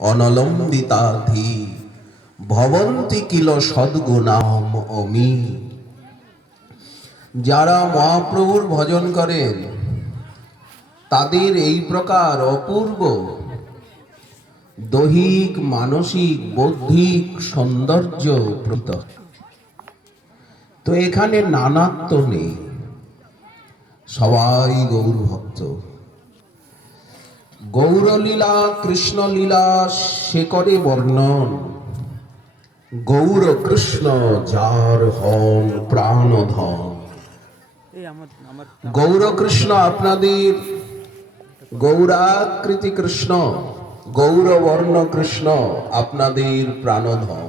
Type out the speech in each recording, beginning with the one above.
অনলম্বিতাধি ভবন্তি কিল সদ্গুণাম অমি। যারা মহাপ্রভুর ভজন করেন তাদের এই প্রকার অপূর্ব দৈহিক, মানসিক, বৌদ্ধিক সৌন্দর্য প্রত। তো এখানে নানাত্ব নেই, সবাই গৌর ভক্ত। গৌরলীলা, কৃষ্ণলীলা সে করে বর্ণন। গৌর কৃষ্ণ যার হন প্রাণধন। গৌর কৃষ্ণ আপনাদের গৌরাকৃতি কৃষ্ণ, গৌরবর্ণ কৃষ্ণ আপনাদের প্রাণধন।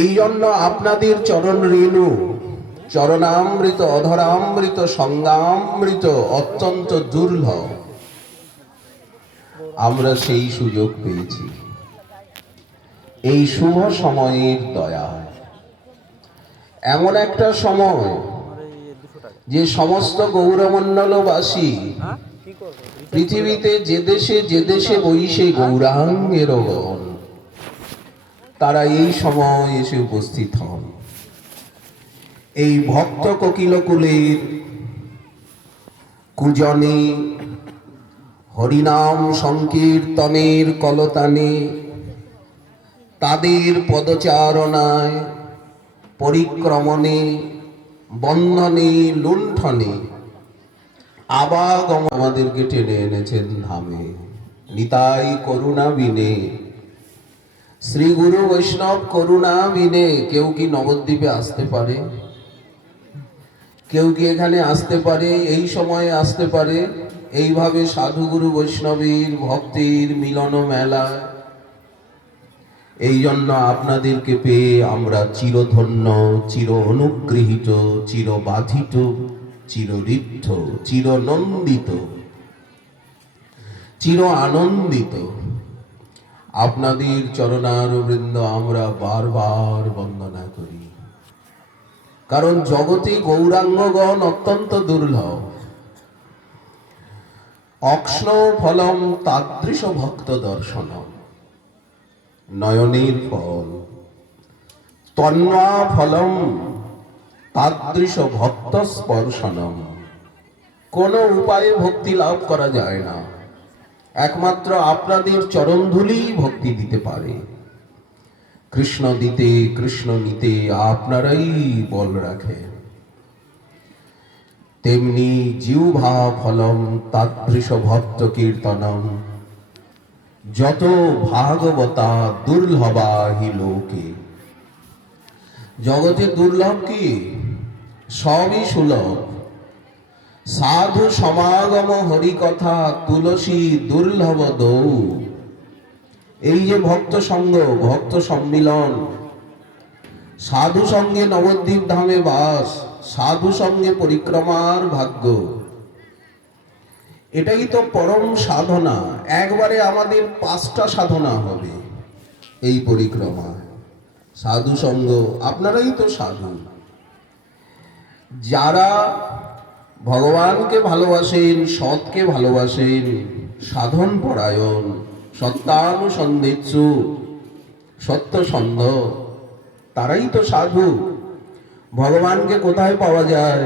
এই জন্য আপনাদের চরণ রেণু, চরণামৃত, অধরামৃত, সঙ্গামৃত অত্যন্ত দুর্লভ। আমরা সেই সুযোগ পেয়েছি এই শুভ সময়ের দয়া। এমন একটা সময় যে সমস্ত গৌরমণ্ডলবাসী পৃথিবীতে যে দেশে বৈশে গৌরাঙ্গের গণ, তারা এই সময় এসে উপস্থিত হন। এই ভক্ত কোকিলকুলের কুজনে, হরিনাম সংকীর্তনের কলতানে, তাদের পদচারণায়, পরিক্রমণে, বন্ধনে, লুণ্ঠনে আবাগম আমাদেরকে টেনে এনেছেন ধামে। নিতাই করুণা বিনে, শ্রী গুরু বৈষ্ণব করুণা বিনে কেউ কি নবদ্বীপে আসতে পারে? কেউ কি এখানে আসতে পারে? এই সময়ে আসতে পারে? এইভাবে সাধু গুরু বৈষ্ণবের ভক্তির মিলন মেলা। এই জন্য আপনাদেরকে পেয়ে আমরা চিরধন্য, চির অনুগৃহীত, চির বাধিত, চিরঋদ্ধ, চিরনন্দিত, চির আনন্দিত। আপনাদের চরণারবিন্দ আমরা বারবার বন্দনা করি, কারণ জগতে গৌরাঙ্গগণ অত্যন্ত দুর্লভ। অক্ষ্ণ ফলম তাদৃশ ভক্ত দর্শনম, নয়নের ফল তন্মা ফলম তাদৃশ ভক্ত স্পর্শনম। কোন উপায়ে ভক্তি লাভ করা যায় না, একমাত্র আপনাদের চরণধুলি ভক্তি দিতে পারে। কৃষ্ণ দিতে, কৃষ্ণ নিতে আপনারাই বল রাখেন। তেমনি জিহ্বা ফলম তাদৃশ ভক্ত কীর্তনম, যত ভাগবতা দুর্লভা হি লোকে। জগতে দুর্লভ কি? সবই সুলভ। সাধু সমাগম হরিকথা তুলসী দুর্লভ দৌ। এই যে ভক্ত সঙ্গ, ভক্ত সম্মিলন, সাধু সঙ্গে নবদ্বীপ ধামে বাস, সাধু সঙ্গে পরিক্রমার ভাগ্য, এটাই তো পরম সাধনা। একবারে আমাদের 5টা সাধনা হবে এই পরিক্রমায়। সাধু সঙ্গ, আপনারাই তো সাধু। যারা ভগবানকে ভালোবাসেন, সৎকে ভালোবাসেন, সাধন পরায়ণ, সত্যানুসন্ধিৎসু, সত্যসন্ধ, তারাই তো সাধু। ভগবানকে কোথায় পাওয়া যায়?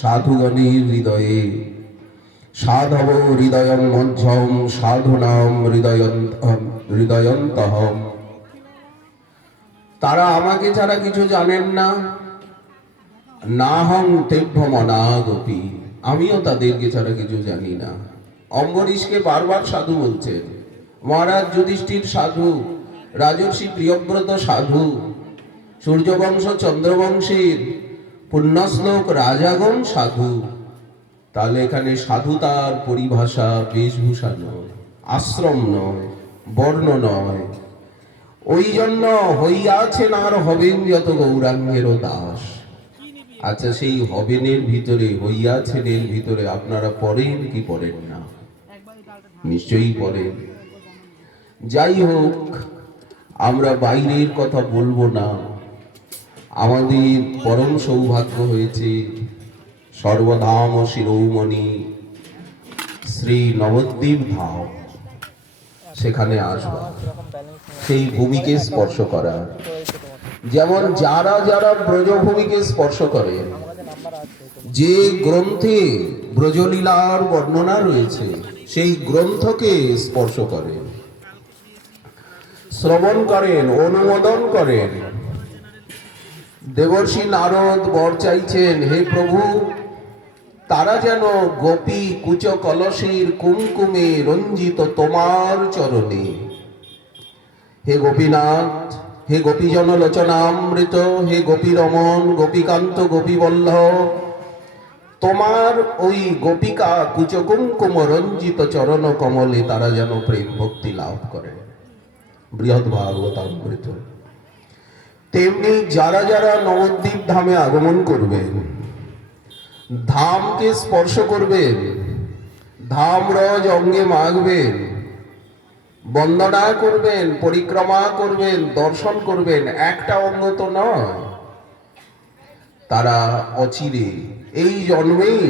সাধুগণের হৃদয়ে। সাধব হৃদয়ং মধ্যম সাধুনাম হৃদয়ন্তহম। তারা আমাকে ছাড়া কিছু জানেন না। নাহং তেভ্য মনাগপি, আমিও তাদেরকে ছাড়া কিছু জানি না। অম্বরীশকে বারবার সাধু বলছেন। মহারাজ যুধিষ্ঠির সাধু, রাজর্ষি প্রিয়ব্রত সাধু, সূর্যবংশ চন্দ্রবংশের পুণ্যশ্লোক রাজাগণ সাধু। তাহলে এখানে সাধুতার পরিভাষা বেশভূষা নয়, আশ্রম নয়, বর্ণ নয়। ওই জন্য হইয়াছেন আর হবেন যত গৌরাঙ্গেরও দাস। আচ্ছা, সেই হবেনের ভিতরে, হইয়াছেনের ভিতরে আপনারা পড়েন কি পড়েন না? নিশ্চয়ই পড়েন। যাই হোক, আমরা বাইরের কথা বলবো না। আমাদের পরম সৌভাগ্য হয়েছে সর্বধাম শিরোমণি শ্রী নবদ্বীপ ধাম সেখানে আসবা, সেই ভূমিকে স্পর্শ করা। যেমন যারা যারা ব্রজভূমিকে স্পর্শ করে, যে গ্রন্থে ব্রজলীলার বর্ণনা রয়েছে সেই গ্রন্থকে স্পর্শ করেন, শ্রবণ করেন, অনুমোদন করেন। দেবর্ষি নারদ বর চাইছেন, হে প্রভু, তারা যেন গোপী কুচ কলসের কুমকুমে রঞ্জিত তোমার চরণে। হে গোপীনাথ, হে গোপীজন লোচনামৃত, হে গোপী রমন, গোপীকান্ত, গোপীবল্লভ, তোমার ওই গোপিকা কুচ কুমকুম রঞ্জিত চরণ কমলে তারা যেন প্রেম ভক্তি লাভ করে। বৃহৎ ভাগবতামৃত। তেমনি যারা যারা নবদ্বীপ ধামে আগমন করবেন, ধামকে স্পর্শ করবেন, ধাম রজ অঙ্গে মাখবেন, বন্দনা করবেন, পরিক্রমা করবেন, দর্শন করবেন, একটা অঙ্গ তো নয়, তারা অচিরে এই জন্মেই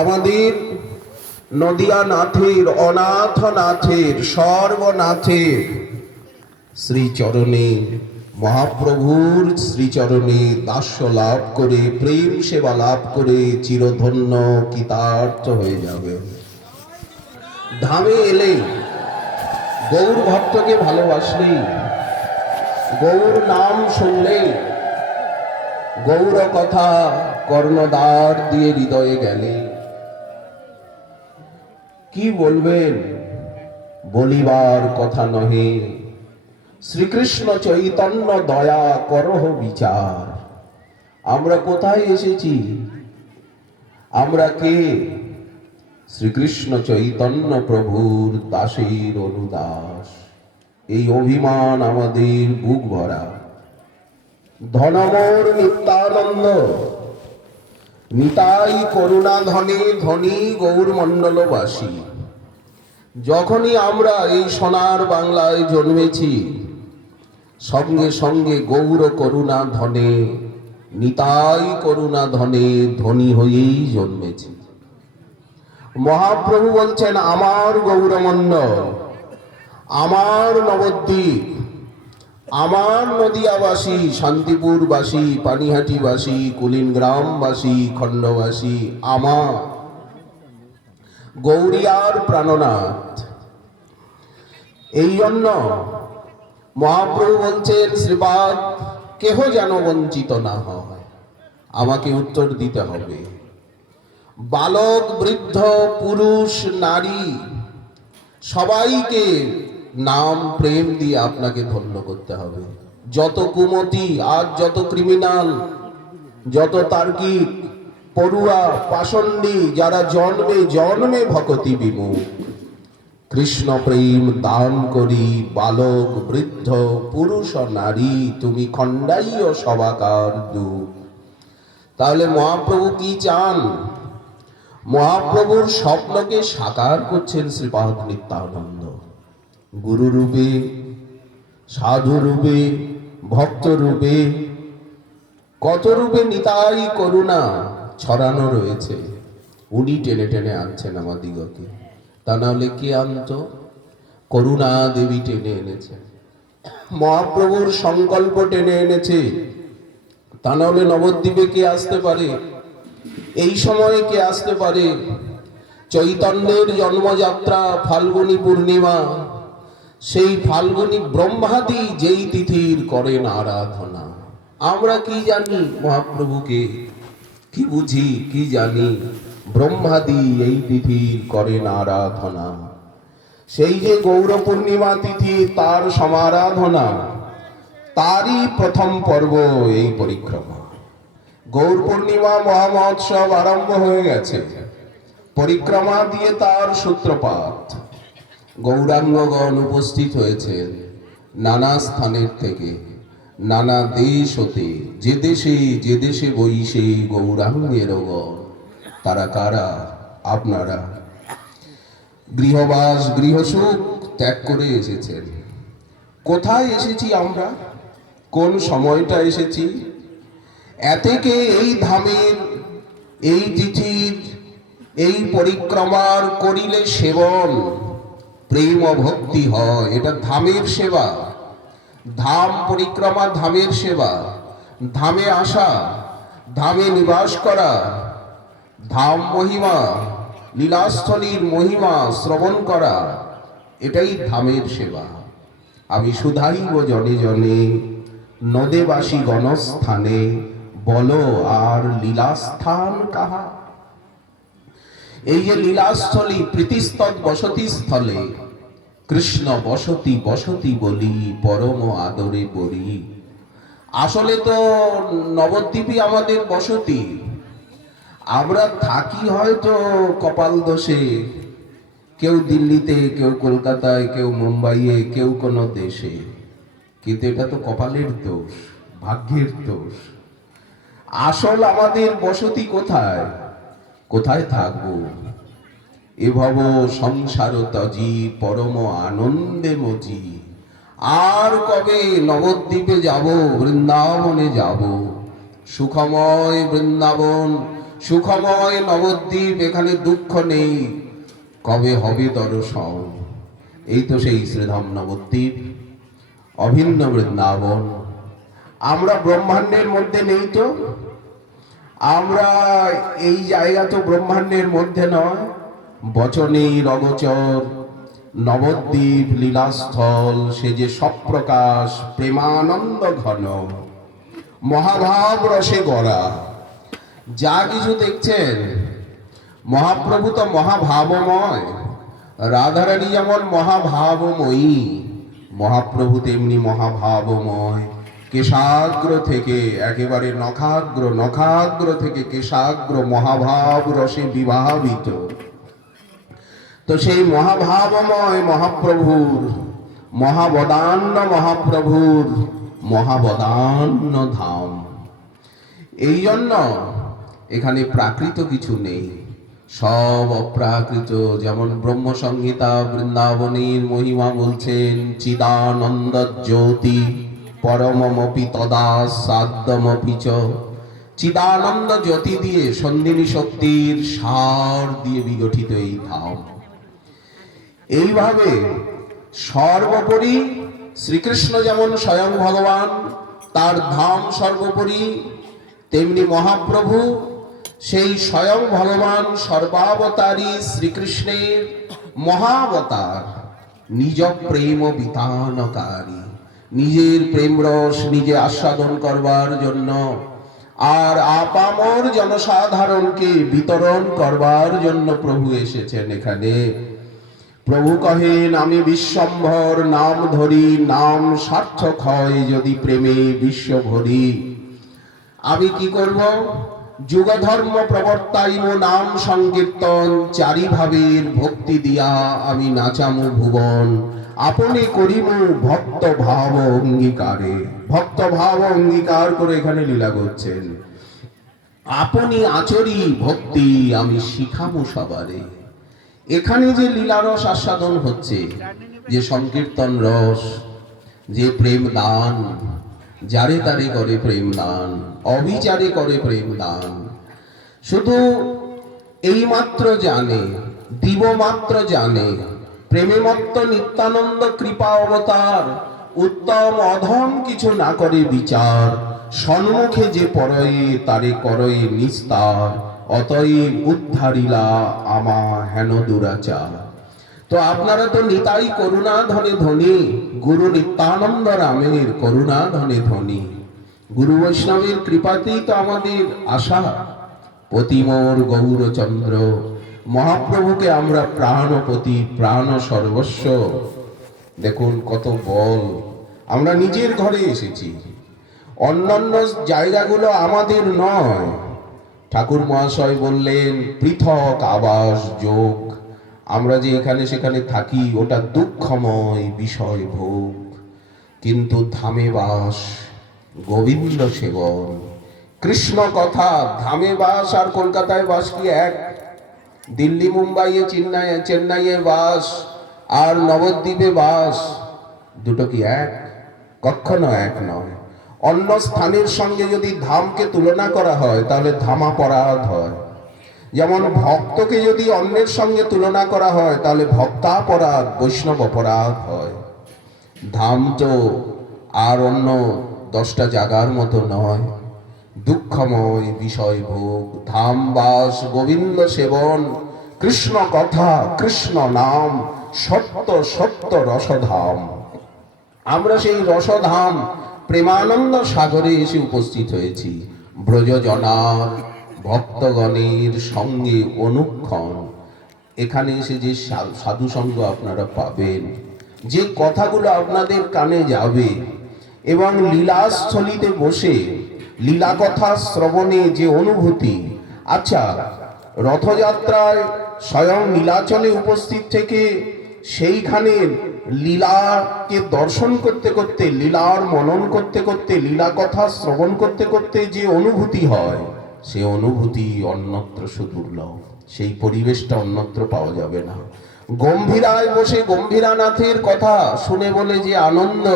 আমাদের নদিয়া নাথের, অনাথ নাথের, সর্বনাথের শ্রীচরণে, মহাপ্রভুর শ্রীচরণে দাস্য লাভ করে, প্রেম সেবা লাভ করে চিরধন্য কৃতার্থ হয়ে যাবে। ধামে এলে, গৌর ভক্তকে ভালোবাসলে, গৌর নাম শুনলে, গৌর কথা কর্ণদ্বার দিয়ে হৃদয়ে গেলে, কি বলবেন, বলিবার কথা নহে। শ্রীকৃষ্ণ চৈতন্য দয়া করহ বিচার। আমরা কোথায় এসেছি? আমরা কে? শ্রীকৃষ্ণ চৈতন্য প্রভুর দাসের অনুদাস। এই অভিমান আমাদের বুক ভরা। ধনমোর নিত্যানন্দ, নিতাই করুণা ধনে ধনী গৌর মণ্ডলবাসী। যখনই আমরা এই সোনার বাংলায় জন্মেছি, সঙ্গে সঙ্গে গৌর করুণা ধনে, নিতাই করুণা ধনে ধনী হয়েই জন্মেছি। মহাপ্রভু বলছেন, আমার গৌরমণ্ডল, আমার নবদ্বীপ, আমার নদিয়াবাসী, শান্তিপুরবাসী, পানিহাটিবাসী, কুলিনগ্রামবাসী, খণ্ডবাসী, আমার গৌরিয়ার প্রাণনাথ। এই জন্য মহাপ্রভু বলছেন, শ্রীপাদ, কেহ যেন বঞ্চিত না হয়, আমাকে উত্তর দিতে হবে। বালক, বৃদ্ধ, পুরুষ, নারী, সবাইকে নাম প্রেম দিয়ে আপনাকে ধন্য করতে হবে। যত কুমতি, আজ যত ক্রিমিনাল, যত তার্কিক, পড়ুয়া, পাষণ্ডী, যারা জন্মে জন্মে ভক্তি বিমুখ, কৃষ্ণ প্রেম দান করি বালক, বৃদ্ধ, পুরুষ ও নারী, তুমি খণ্ডাইও সবাকার দুঃখ। তাহলে মহাপ্রভু কি চান? মহাপ্রভুর স্বপ্নকে সাকার করছেন শ্রীপাদ নিত্যানন্দ। গুরু রূপে, সাধু রূপে, ভক্ত রূপে, কত রূপে নিতাই করুণা ছড়ানো রয়েছে। উনি টেনে টেনে আনছেন আমাদিগকে। তা নাহলে কে আনত? করুণা দেবী টেনে এনেছে, মহাপ্রভুর সংকল্প টেনে এনেছে। তা নাহলে নবদ্বীপে কে আসতে পারে? এই সময়ে কে আসতে পারে? চৈতন্যের জন্মযাত্রা ফাল্গুনী পূর্ণিমা, সেই ফাল্গুনী ব্রহ্মাদি যেই তিথির করেন আরাধনা। আমরা কি জানি মহাপ্রভুকে? কি বুঝি, কি জানি? ব্রহ্মাদি এই তিথির করেন আরাধনা। সেই যে গৌর পূর্ণিমা তিথি, তার সমারাধনা, তারই প্রথম পর্ব এই পরিক্রমা। গৌর পূর্ণিমা মহামহোৎসব আরম্ভ হয়ে গেছে, পরিক্রমা দিয়ে তার সূত্রপাত। গৌরাঙ্গগণ উপস্থিত হয়েছেন নানা স্থানের থেকে, নানা দেশ হতে। যে দেশে বইসে গৌরাঙ্গের গণ। তারা কারা? আপনারা। গৃহবাস, গৃহসুখ ত্যাগ করে এসেছেন। কোথায় এসেছি আমরা? কোন সময়টা এসেছি? এতেকে এই ধামের, এই তিথির, এই পরিক্রমার করিলে সেবন, প্রেম ও ভক্তি হয়। এটা ধামের সেবা, ধাম পরিক্রমা, ধামের সেবা, ধামে আসা, ধামে নিবাস করা, ধাম মহিমা, লীলাস্থলীর মহিমা শ্রবণ করা, এটাই ধামের সেবা। আমি শুধাইব জনে জনে, নদেবাসী গণস্থানে, বলো আর লীলাস্থান কাহা। এই যে লীলাস্থলী, প্রীতিস্তৎ বসতি স্থলে, কৃষ্ণ বসতি বসতি বলি, পরম আদরে বলি। আসলে তো নবদ্বীপই আমাদের বসতি। আমরা থাকি হয়তো কপাল দোষে, কেউ দিল্লিতে, কেউ কলকাতায়, কেউ মুম্বাইয়ে, কেউ কোনো দেশে, কিন্তু এটা তো কপালের দোষ, ভাগ্যের দোষ। আসল আমাদের বসতি কোথায়? কোথায় থাকবো? এভব সংসার তজি, পরম আনন্দে মজি। আর কবে নবদ্বীপে যাব, বৃন্দাবনে যাব? সুখময় বৃন্দাবন, সুখময় নবদ্বীপ, এখানে দুঃখ নেই। কবে হবে দর্শন? এই তো সেই শ্রীধাম নবদ্বীপ, অভিন্ন বৃন্দাবন। আমরা ব্রহ্মাণ্ডের মধ্যে নেই তো? আমরা এই জায়গা তো ব্রহ্মাণ্ডের মধ্যে নয়। বচনেই অগোচর নবদ্বীপ লীলাস্থল, সে যে সপ্রকাশ প্রেমানন্দ ঘন, মহাভাব রসে গড়া। যা কিছু দেখছেন, মহাপ্রভু তো মহাভাবময়, রাধারানী যেমন মহাভাবময়ী, মহাপ্রভু তেমনি মহাভাবময়। কেশাগ্র থেকে একেবারে নখাগ্র, নখাগ্র থেকে কেশাগ্র মহাভাব রসে বিভাবিত। তো সেই মহাভাবময় মহাপ্রভুর, মহাবদান্য মহাপ্রভুর মহাবদান্য ধাম। এই জন্য এখানে প্রাকৃত কিছু নেই, সব অপ্রাকৃত। যেমন ব্রহ্মসংহিতা বৃন্দাবনীর মহিমা বলছেন, চিদানন্দ জ্যোতি পরমমপি তদা সাদ্যমপি চ। চিদানন্দ জ্যোতি দিয়ে, সন্দিনী শক্তির সার দিয়ে বিগঠিত এই ধাম। এইভাবে সর্বোপরি শ্রীকৃষ্ণ যেমন স্বয়ং ভগবান, তার ধাম সর্বোপরি, তেমনি মহাপ্রভু সেই স্বয়ং ভগবান, সর্বাবতারী শ্রীকৃষ্ণের মহাবতার, নিজ প্রেম বিতানকারী। নিজের প্রেম রস নিজে আস্বাদন করবার জন্য আর আপামর জনসাধারণকে বিতরণ করবার জন্য প্রভু এসেছেন এখানে। প্রভু কহেন, আমি বিশ্বম্ভর নাম ধরি, নাম সার্থক হয় যদি প্রেমে বিশ্ব ভরি। আমি কি করব? যুগ ধর্ম প্রবর্তাইব নাম সংকীর্তন, চারিভাবের ভক্তি দিয়া আমি নাচামু ভুবন। আপনি করিব ভক্ত ভাব অঙ্গীকারে। ভক্ত ভাব অঙ্গীকার করে এখানে লীলা করছেন। আপনি আচরি ভক্তি আমি শিখামু সবারে। এখানে যে লীলারস আস্বাদন হচ্ছে, যে সংকীর্তন রস, যে প্রেম দান, যারে তারে করে প্রেম দান, অবিচারে করে প্রেম দান। শুধু এই মাত্র জানে, দিব মাত্র জানে, প্রেমে মত্ত নিত্যানন্দ কৃপা অবতার, উত্তম অধম কিছু না করে বিচার। সম্মুখে যে পরয়ে তারে করয়ে নিস্তার, অতএব উদ্ধারিলা আমা হেন দুরাচার। তো আপনারা তো নিতাই করুণা ধনে ধনী, গুরু নিত্যানন্দ রামের করুণা ধনে ধনী। গুরু বৈষ্ণবের কৃপাতেই তো আমাদের আশা। পতিমোর গৌরচন্দ্র মহাপ্রভুকে আমরা প্রাণপতি, প্রাণ সর্বস্ব। দেখুন কত বল। আমরা নিজের ঘরে এসেছি, অন্যান্য জায়গাগুলো আমাদের নয়। ঠাকুর মহাশয় বললেন পৃথক আবাস যোগ। আমরা যে এখানে সেখানে থাকি, ওটা দুঃখময় বিষয় ভোগ। কিন্তু ধামে বাস, গোবিন্দ সেবন, কৃষ্ণ কথা। ধামে বাস আর কলকাতায় বাস কি এক? দিল্লি মুম্বাইয়ে চেন্নাইয়ে বাস আর নবদ্বীপে বাস, দুটো কি এক? কখনো এক নয়। অন্য স্থানের সঙ্গে যদি ধামকে তুলনা করা হয় তাহলে ধামাপরাধ হয়। যেমন ভক্তকে যদি অন্যের সঙ্গে তুলনা করা হয় তাহলে ভক্তাপরাধ, বৈষ্ণব অপরাধ হয়। ধাম তো আর অন্য 10টা জায়গার মতো নয়, দুঃখময় বিষয় ভোগ, ধাম বাস, গোবিন্দ সেবন, কৃষ্ণ কথা, কৃষ্ণ নাম, সত্য সত্য রসধাম। আমরা সেই রসধাম প্রেমানন্দ সাগরে এসে উপস্থিত হয়েছি। ব্রজজনার ভক্তগণের সঙ্গে অনুক্ষণ এখানে এসে যে সাধু সঙ্গ আপনারা পাবেন, যে কথাগুলো আপনাদের কানে যাবে, এবং লীলাস্থলিতে বসে লীলা কথা শ্রবণে যে অনুভূতি। আচ্ছা, রথযাত্রায় স্বয়ং নীলাচলে উপস্থিত থেকে সেইখানে লীলাকে দর্শন করতে করতে, লীলার মনন করতে করতে, লীলা কথা শ্রবণ করতে করতে যে অনুভূতি হয়, সে অনুভূতি অন্যত্র সুদুর্লভ। সেই পরিবেশটা অন্যত্র পাওয়া যাবে না। গম্ভীরায় বসে গম্ভীরানাথের কথা শুনে বলে যে আনন্দ,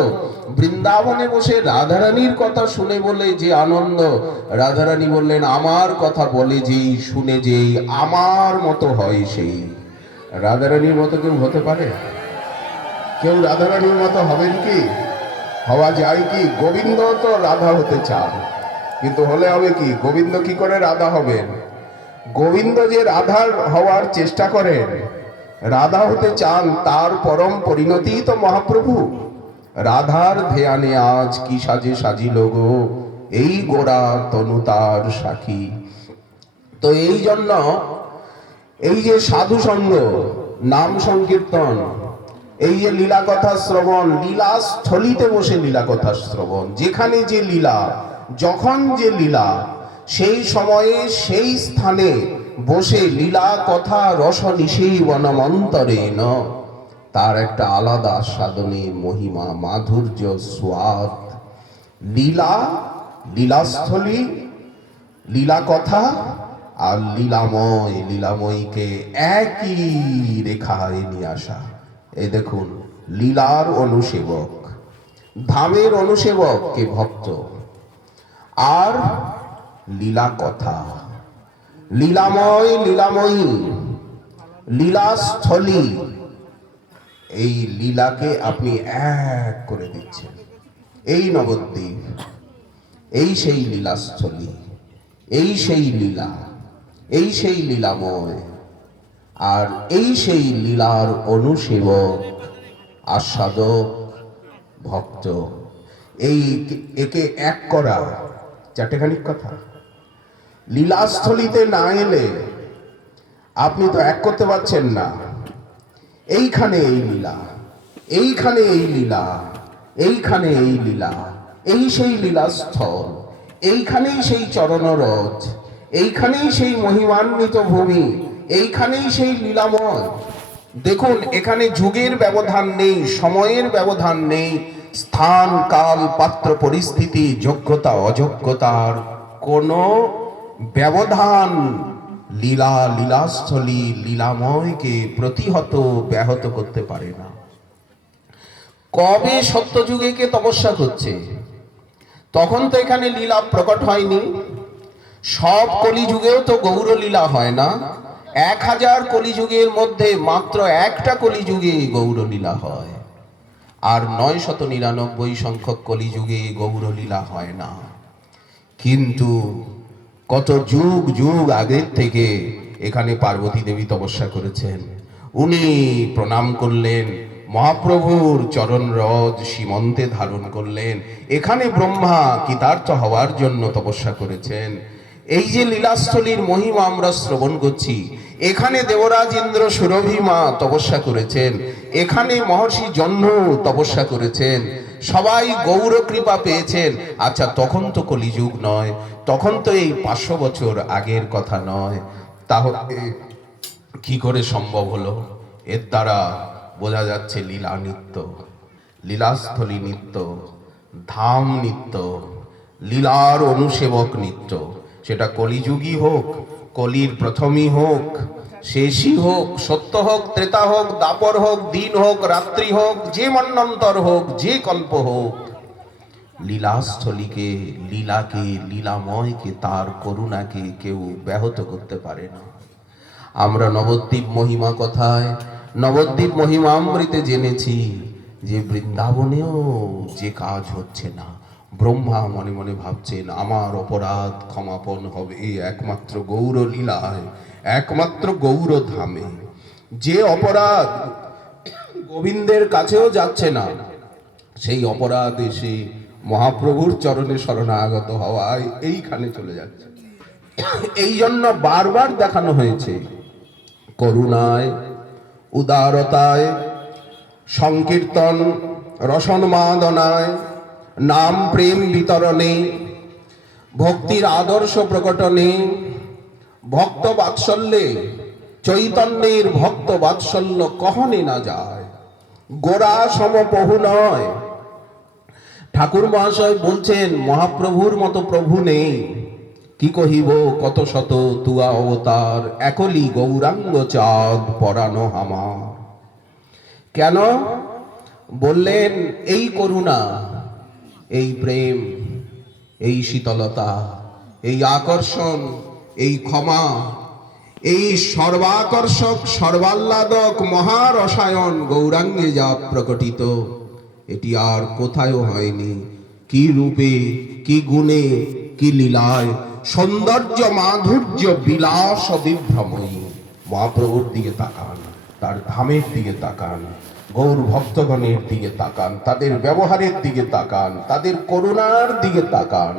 বৃন্দাবনে বসে রাধারানীর কথা শুনে বলে যে আনন্দ, রাধারানী বললেন আমার কথা বলে যেই, শুনে যেই আমার মতো হয় সেই। রাধারানীর মতো কেউ হতে পারে? কেউ রাধারানীর মতো হবেন কি? হওয়া যায় কি? গোবিন্দ তো রাধা হতে চান, কিন্তু হলে হবে কি? গোবিন্দ কি করে রাধা হবেন? গোবিন্দ যে রাধার হওয়ার চেষ্টা করেন, রাধা হতে চান, তার পরম পরিণতি তো মহাপ্রভু। রাধার ধ্যানে আজ কি সাজে সাজিল গো, এই গোরা তনু তার সাক্ষী। তো এই জন্য এই যে সাধু সঙ্গ, নাম সংকীর্তন, এই যে লীলা কথা শ্রবণ, লীলা স্থলিতে বসে লীলা কথা শ্রবণ, যেখানে যে লীলা, যখন যে লীলা, সেই সময়ে সেই স্থানে বসে লীলা কথা রস নিষেবনমন্তরে ন, তার একটা আলাদা সাধনে মহিমা, মাধুর্য, স্বাদ। লীলা, লীলাস্থলী, লীলা কথা আর লীলাময়, লীলাময়ীকে একই রেখায় নিয়ে আসা। এই দেখুন, লীলার অনুসেবক, ধামের অনুসেবক কে ভক্ত, আর লীলা কথা, লীলাময়, লীলাময়ী, লীলাস্থলী, এই লীলাকে আপনি এক করে দিচ্ছেন। এই নবদ্বীপ, এই সেই লীলাস্থলী, এই সেই লীলা, এই সেই লীলাময়, আর এই সেই লীলার অনুসেবক, আস্বাদক, ভক্ত। এই একে এক করা চারটেখানি কথা। লীলাস্থলিতে না এলে আপনি তো এক করতে পারছেন না। এইখানে এই লীলা, এইখানে এই লীলা, এইখানে এই লীলা, এই সেই লীলাস্থল, এইখানেই সেই চরণরজ, এইখানেই সেই মহিমান্বিত ভূমি, এইখানেই সেই লীলাময়। দেখুন, এখানে যুগের ব্যবধান নেই, সময়ের ব্যবধান নেই, স্থান কাল পাত্র পরিস্থিতি, যোগ্যতা অযোগ্যতার কোনো ব্যবধান লীলা, লীলাস্থলী, লীলাময়কে প্রতিহত ব্যাহত করতে পারে না। কবে সত্যযুগে কে তপস্যা করছে? তখন তো এখানে লীলা প্রকট হয়নি। সব কলিযুগেও তো গৌরলীলা হয় না। 1000 কলিযুগের মধ্যে মাত্র একটা কলিযুগে গৌরলীলা হয়, আর 999 সংখ্যক কলিযুগে গৌরলীলা হয় না। কিন্তু কত যুগ যুগ আগের থেকে এখানে পার্বতী দেবী তপস্যা করেছেন। উনি প্রণাম করলেন, মহাপ্রভুর চরণ রজ সীমন্তে ধারণ করলেন। এখানে ব্রহ্মা কৃতার্থ হওয়ার জন্য তপস্যা করেছেন। এই যে লীলাস্থলীর মহিমা আমরা শ্রবণ করছি, এখানে দেবরাজ ইন্দ্র সুরভি মা তপস্যা করেছেন, এখানে মহর্ষি জন্ম তপস্যা করেছেন, সবাই গৌর কৃপা পেয়েছেন। আচ্ছা, তখন তো কলিযুগ নয়, তখন তো এই 500 বছর আগের কথা নয়। তাহলে কি করে সম্ভব হলো? এর দ্বারা বোঝা যাচ্ছে লীলা নিত্য, লীলাস্থলী নিত্য, ধাম নিত্য, লীলার অনুসেবক নিত্য। সেটা কলিযুগই হোক, কলির প্রথমই হোক, শেষই হোক, সত্য হোক, ত্রেতা হোক, দাপর হোক, দিন হোক, রাত্রি হোক, যে মন্বন্তর হোক, যে কল্প হোক, লীলাস্থলীকে, লীলাকে, লীলাময়কে, তার করুণাকে কেউ ব্যাহত করতে পারে না। আমরা নবদ্বীপ মহিমা কথায়, নবদ্বীপ মহিমামৃতে জেনেছি যে বৃন্দাবনেও যে কাজ হচ্ছে না। ব্রহ্মা মনে মনে ভাবছেন আমার অপরাধ ক্ষমাপন হবে একমাত্র গৌর লীলায়, একমাত্র গৌর ধামে। যে অপরাধ গোবিন্দের কাছেও যাচ্ছে না, সেই অপরাধ এসে মহাপ্রভুর চরণে শরণাগত হওয়ায় এইখানে চলে যাচ্ছে। এই জন্য বারবার দেখানো হয়েছে করুণায়, উদারতায়, সংকীর্তন রসনমাদনায়, নাম প্রেম বিতরণে, ভক্তির আদর্শ প্রকটনে, ভক্ত বাৎসল্যে, চৈতন্যের ভক্ত বাৎসল্য কহনে না যায়। গোরা সম প্রভু নয়। ঠাকুর মহাশয় বলছেন মহাপ্রভুর মতো প্রভু নেই। কি কহিব কত শত তুয়া অবতার, একলি গৌরাঙ্গ চাঁদ পরানো আমার। কেন বললেন? এই করুণা, এই প্রেম, এই শীতলতা, এই আকর্ষণ, এই ক্ষমা, এই সর্বাকর্ষক সর্বাহ্লাদক মহারসায়ন গৌরাঙ্গে যা প্রকটিত, এটি আর কোথাও হয়নি। কি রূপে, কি গুণে, কি লীলায়, সৌন্দর্য মাধুর্য বিলাস বিভ্রময়ী। মহাপ্রভুর দিকে তাকান, তার ধামের দিকে তাকান, গৌর ভক্তগণের দিকে তাকান, তাদের ব্যবহারের দিকে তাকান, তাদের করুণার দিকে তাকান।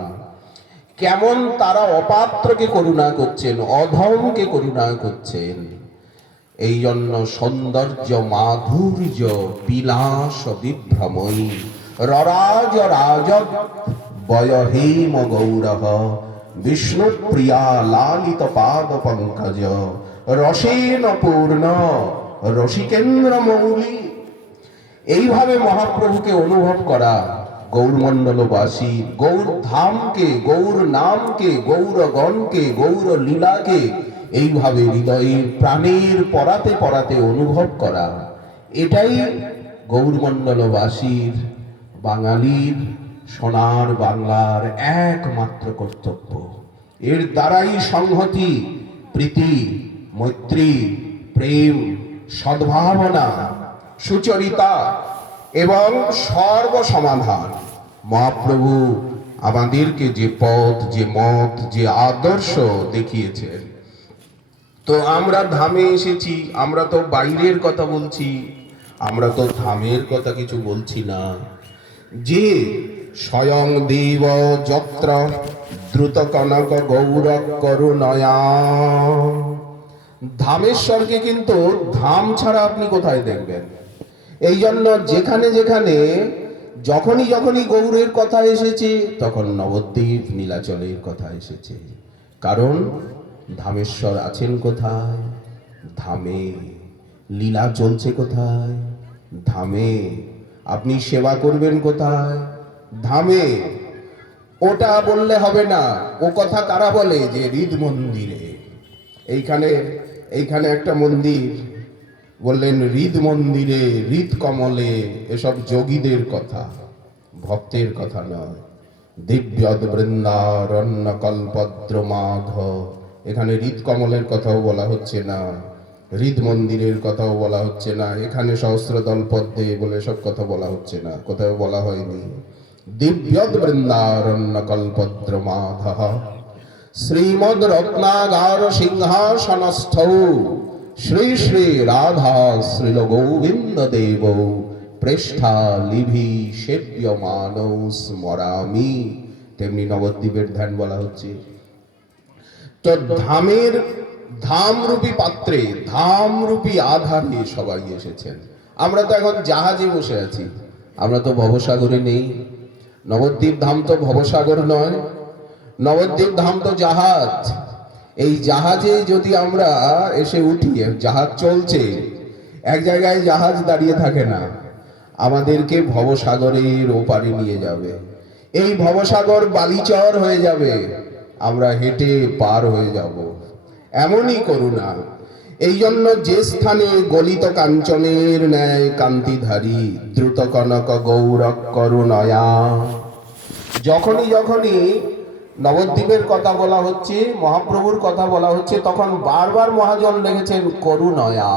কেমন তারা অপাত্রকে করুণা করছেন, অধমকে করুণা করছেন। এই জন্য সৌন্দর্য মাধুর্য বিলাস বিভ্রময়ী ররাজ রাজত বয়হীম গৌরহ বিষ্ণু প্রিয়া লালিত পাদ পঙ্কজ রসেন পূর্ণ রসিকেন্দ্র মৌলি। এইভাবে মহাপ্রভুকে অনুভব করা, গৌরমণ্ডলবাসী গৌর ধামকে, গৌর নামকে, গৌরগণকে, গৌর লীলাকে এইভাবে হৃদয়ের প্রাণের পরাতে পরাতে অনুভব করা, এটাই গৌরমণ্ডলবাসীর, বাঙালির, সোনার বাংলার একমাত্র কর্তব্য। এর দ্বারাই সংহতি, প্রীতি, মৈত্রী, প্রেম, সদ্ভাবনা, সুচরিতা এবং সর্বসমাধান। মহাপ্রভু আমাদেরকে যে পথ, যে মত, যে আদর্শ দেখিয়েছেন। তো আমরা ধামে এসেছি, আমরা তো বাইরের কথা বলছি, আমরা তো ধামের কথা কিছু বলছি না। যে স্বয়ং দেব যত্র দ্রুত কনক গৌর করুণয়া। ধামেশ্বরকে কিন্তু ধাম ছাড়া আপনি কোথায় দেখবেন? এই জন্য যেখানে যেখানে যখনই যখনই গৌরের কথা এসেছে, তখন নবদ্বীপ নীলাচলের কথা এসেছে। কারণ ধামেশ্বর আছেন কোথায়? ধামে। লীলা চলছে কোথায়? ধামে। আপনি সেবা করবেন কোথায়? ধামে। ওটা বললে হবে না। ও কথা কারা বলে? যে হৃদ মন্দিরে। এইখানে একটা মন্দির, বললেন হৃদ মন্দিরে, হৃদ কমলে, এসব যোগীদের কথা, ভক্তের কথা নয়। দিব্যদ বৃন্দারণ্য কল্পদ্র মাঘ, এখানে হৃদ কমলের কথাও বলা হচ্ছে না, হৃদ মন্দিরের কথাও বলা হচ্ছে না, এখানে সহস্রদল পদ্মে বলে সব কথা বলা হচ্ছে না, কোথাও বলা হয়নি। দিব্যদ বৃন্দারণ্য কল্পদ্র মাধ শ্রীমদ রত্নাগার সিংহাসনস্থ শ্রী শ্রী রাধা শ্রীল গোবিন্দ দেব পৃষ্ঠা লিভি সেব্য মানৌ স্মরামি। তেমনি নবদ্বীপের ধ্যান বলা হচ্ছে। তো ধামের ধামরূপী পাত্রে, ধামরূপী আধারে সবাই এসেছেন। আমরা তো এখন জাহাজে বসে আছি, আমরা তো ভবসাগরে নেই। নবদ্বীপ ধাম তো ভবসাগর নয়, নবদ্বীপ ধাম তো জাহাজ। এই জাহাজে যদি আমরা এসে উঠি, জাহাজ চলছে, এক জায়গায় জাহাজ দাঁড়িয়ে থাকে না, আমাদেরকে ভবসাগরের ওপারে নিয়ে যাবে। এই ভবসাগর বালিচর হয়ে যাবে, আমরা হেঁটে পার হয়ে যাব। এমনই করুণা। এই জন্য যে স্থানে গলিত কাঞ্চনের ন্যায় কান্তিধারী দ্রুত কনক গৌর করুণয়া, যখনই যখনই নবদ্বীপের কথা বলা হচ্ছে, মহাপ্রভুর কথা বলা হচ্ছে, তখন বারবার মহাজন লেগেছেন করুণয়া।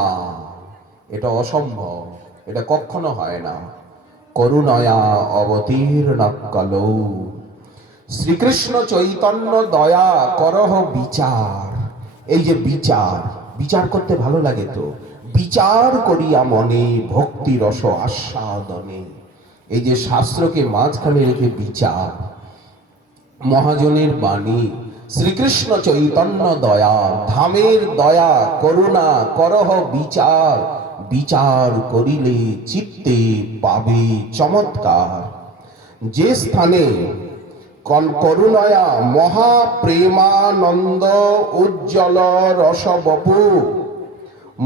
এটা অসম্ভব, এটা কখনো হয় না। করুণয়া অবতীর্ণ কালো, শ্রীকৃষ্ণ চৈতন্য দয়া করহ বিচার। এই যে বিচার, বিচার করতে ভালো লাগে তো, বিচার করিয়া মনে ভক্তি রস আস্বাদনে। এই যে শাস্ত্রকে মাঝখানে রেখে বিচার, মহাজনের বাণী, শ্রীকৃষ্ণ চৈতন্য দয়া, ধামের দয়া করুণা করহ বিচার, বিচার করিলে চিত্তে পাবে চমৎকার। যে স্থানে করুণয়া মহাপ্রেমানন্দ উজ্জ্বল রসবপু,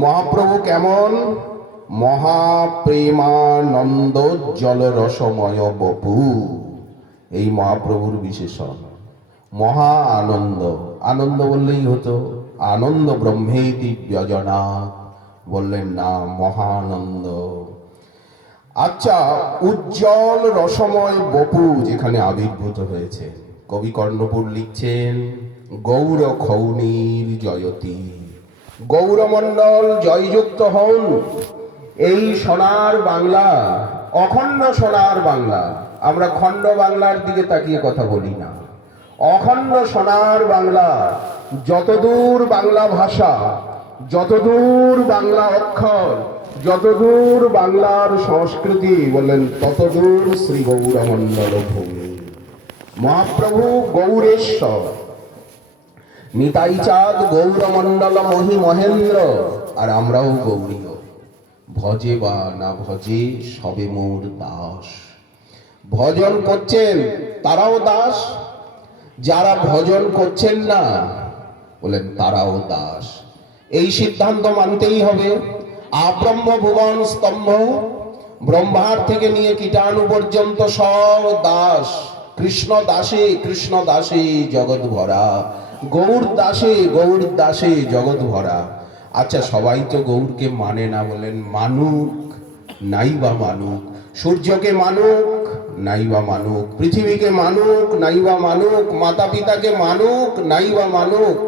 মহাপ্রভু কেমন? মহাপ্রেমানন্দ উজ্জ্বল রসময় বপু, এই মহাপ্রভুর বিশেষণ। মহা আনন্দ, আনন্দ বললেই হতো, আনন্দ ব্রহ্মেতি ব্যজনা বললেন না, মহানন্দ। আচ্ছা, উজ্জ্বল রসময় বপু যেখানে আবির্ভূত হয়েছে, কবি কর্ণপুর লিখছেন গৌর খৌনির জয়তী, গৌরমণ্ডল জয়যুক্ত হন। এই সোনার বাংলা, অখণ্ড সোনার বাংলা, আমরা খণ্ড বাংলার দিকে তাকিয়ে কথা বলি না, অখণ্ড সোনার বাংলা, যতদূর বাংলা ভাষা, যতদূর বাংলা অক্ষর, যতদূর বাংলার সংস্কৃতি, বললেন ততদূর শ্রী গৌরমণ্ডল ভূমি। মহাপ্রভু গৌরেশ্বর, নিতাই চাঁদ গৌরমণ্ডল মহি মহেন্দ্র, আর আমরাও গৌরীয়। ভজে বা না ভজে সবে মোর দাস। ভজন করছেন তারাও দাস, যারা ভজন করছেন না বলেন তারাও দাস। এই সিদ্ধান্ত মানতেই হবে। আব্রহ্ম ভুবন স্তম্ভ, ব্রহ্মার থেকে নিয়ে কীটাণু পর্যন্ত সব দাস। কৃষ্ণ দাসে, কৃষ্ণ দাসে জগৎ ভরা, গৌর দাসে, গৌর দাসে জগৎ ভরা। আচ্ছা, সবাই তো গৌরকে মানে না, বলেন মানুক নাই বা মানুক, সূর্যকে মানুক নাই বা মানুক, পৃথিবীকে মানুক নাই বা মানুক, মাতা পিতাকে মানুক নাই বা মানুক,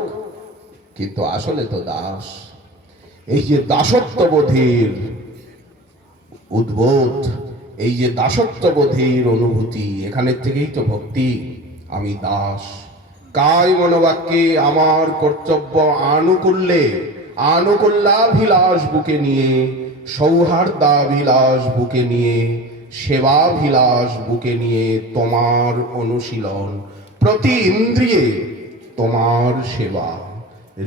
কিন্তু আসলে তো দাস। এই যে দাসত্ববোধের উদ্বোধ, এই যে দাসত্ববোধের অনুভূতি, এখানের থেকেই তো ভক্তি। আমি দাস, কায় মনোবাক্যে আমার কর্তব্য আনুকূল্যে, আনুকূল্যাভিলাষ বুকে নিয়ে, সৌহার্দ্যাভিলাষ বুকে নিয়ে, সেবাভিলাষ বুকে নিয়ে তোমার অনুশীলন, প্রতি ইন্দ্রিয়ে তোমার সেবা,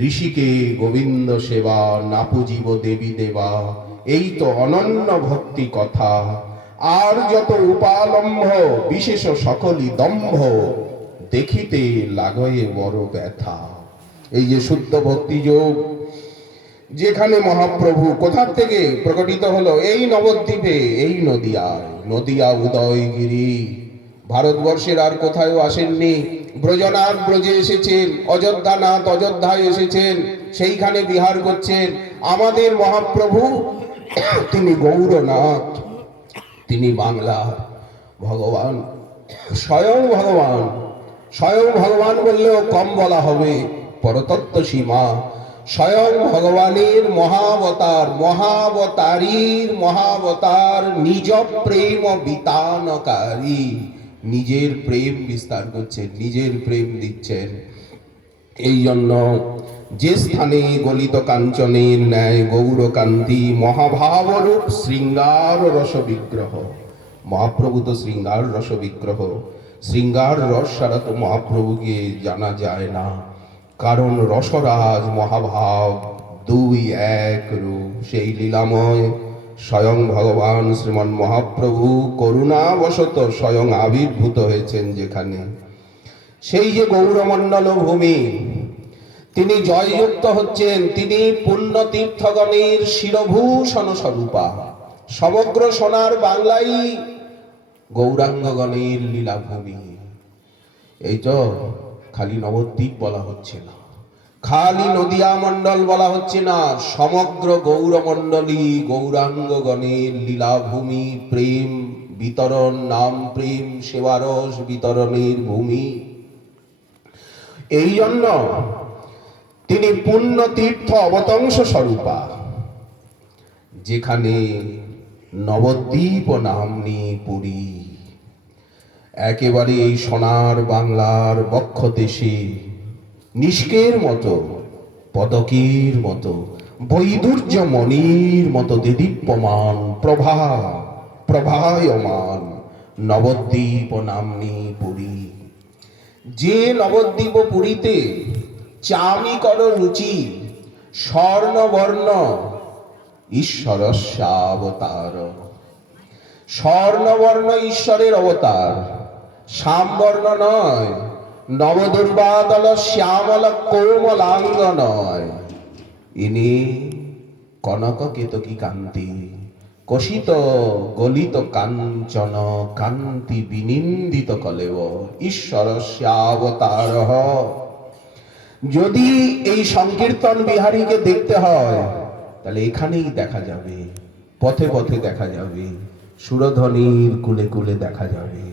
ঋষিকে গোবিন্দ সেবা, নাপুজীব দেবী দেবা, এই তো অনন্য ভক্তি কথা। আর যত উপালম্ভ বিশেষ সকলই দম্ভ, দেখিতে লাগয়ে বড় ব্যথা। এই যে শুদ্ধ ভক্তি যোগ, যেখানে মহাপ্রভু কোথার থেকে প্রকটিত হলো? এই নবদ্বীপে, এই নদিয়ায়, নদিয়া উদয়গিরি। ভারতবর্ষের আর কোথাও আসেননি। ব্রজনাথ ব্রজে এসেছেন, অযোধ্যানাথ অযোধ্যায় এসেছেন, সেইখানে বিহার করছেন। আমাদের মহাপ্রভু তিনি গৌরনাথ, তিনি বাংলার ভগবান, স্বয়ং ভগবান। স্বয়ং ভগবান বললেও কম বলা হবে, পরতত্ত্ব সীমা। স্বয়ং ভগবানের মহাবতার, মহাবতারীর মহাবতার, নিজ প্রেম বিতানকারী, নিজের প্রেম বিস্তার করছেন, নিজের প্রেম দিচ্ছেন। এই জন্য যে স্থানে গলিত কাঞ্চনের ন্যায় গৌরকান্তি, মহাভাবরূপ শৃঙ্গার রস বিগ্রহ। মহাপ্রভু তো শৃঙ্গার রস বিগ্রহ। শৃঙ্গার রস ছাড়া তো মহাপ্রভুকে জানা যায় না, কারণ রসরাজ মহাভাব দুই এক রূপ। সেই লীলাময় স্বয়ং ভগবান শ্রীমান মহাপ্রভু করুণাবশত স্বয়ং আবির্ভূত হয়েছেন যেখানে, সেই যে গৌরমণ্ডল ভূমি, তিনি জয়যুক্ত হচ্ছেন। তিনি পুণ্য তীর্থগণের শিরভূষণ স্বরূপা। সমগ্র সোনার বাংলাই গৌরাঙ্গগণের লীলাভূমি। এই তো খালি নবদ্বীপ বলা হচ্ছে না, খালি নদিয়া মণ্ডল বলা হচ্ছে না, সমগ্র গৌরমণ্ডলী গৌরাঙ্গগণের লীলাভূমি, প্রেম বিতরণ, নাম প্রেম সেবারস বিতরণের ভূমি। এই জন্য তিনি পুণ্য তীর্থ অবতংশ স্বরূপা, যেখানে নবদ্বীপ নামনি পুরী, একেবারে এই সোনার বাংলার বক্ষ দেশে নিষ্কের মতো, পদকের মতো, বৈদুর্য মণির মতো দেদীপ্যমান প্রভায়মান নবদ্বীপ নামনি পুরী। যে নবদ্বীপ পুরীতে চামিকর রুচি স্বর্ণবর্ণ ঈশ্বরস্যাবতার, স্বর্ণবর্ণ ঈশ্বরের অবতার, শ্যামবর্ণ নয়, নবদুর্বাদল শ্যামল কোমলাঙ্গ নয়, ইনি কনক কেতকী কান্তি, কষিত গলিত কাঞ্চন কান্তি বিনিন্দিত কলেব ঈশ্বরস্যাবতার। যদি এই সংকীর্তন বিহারীকে দেখতে হয় তাহলে এখানেই দেখা যাবে, পথে পথে দেখা যাবে, সুরধ্বনির কুলে কুলে দেখা যাবে,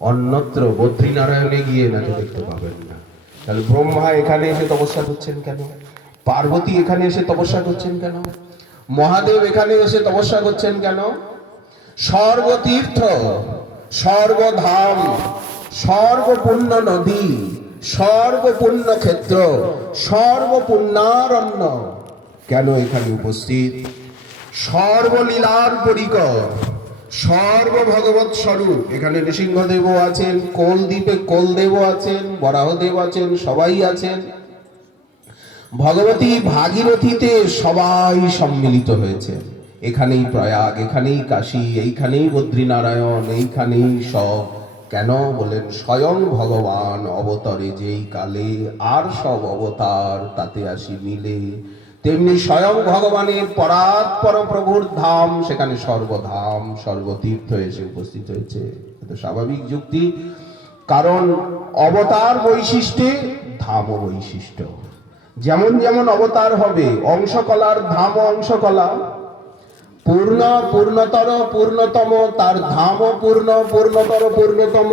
অন্যত্র বদ্রীনারায়ণে গিয়ে নাকি দেখতে পাবেন না। তাহলে ব্রহ্মা এখানে এসে তপস্যা করছেন কেন? পার্বতী এখানে এসে তপস্যা করছেন কেন? মহাদেব এখানে এসে তপস্যা করছেন কেন? সর্বতীর্থ, সর্বধাম, সর্বপুণ্য নদী, সর্বপুণ্য ক্ষেত্র, সর্বপুণ্যারণ্য কেন এখানে উপস্থিত? সর্বলীলার পরিকর, সর্বভগবৎ স্বরূপ। এখানে নৃসিংহদেবও আছেন, কোলদ্বীপে কোলদেবও আছেন, বরাহদেব আছেন, সবাই আছেন। ভগবতী ভাগীরথীতে সবাই সম্মিলিত হয়েছে। এখানেই প্রয়াগ, এখানেই কাশী, এইখানেই বদ্রীনারায়ণ, এইখানেই সব। কেন বলেন? স্বয়ং ভগবান অবতরে যেই কালে, আর সব অবতার তাতে আসি মিলে। তেমনি স্বয়ং ভগবানের পরাৎপর প্রভুর ধাম, সেখানে সর্বধাম সর্বতীর্থ এসে উপস্থিত হয়েছে। এটা স্বাভাবিক যুক্তি, কারণ অবতার বৈশিষ্ট্যে ধামও বৈশিষ্ট্য। যেমন যেমন অবতার হবে, অংশকলার ধাম অংশকলা, পূর্ণ পূর্ণতর পূর্ণতম, তার ধামও পূর্ণ পূর্ণতর পূর্ণতম।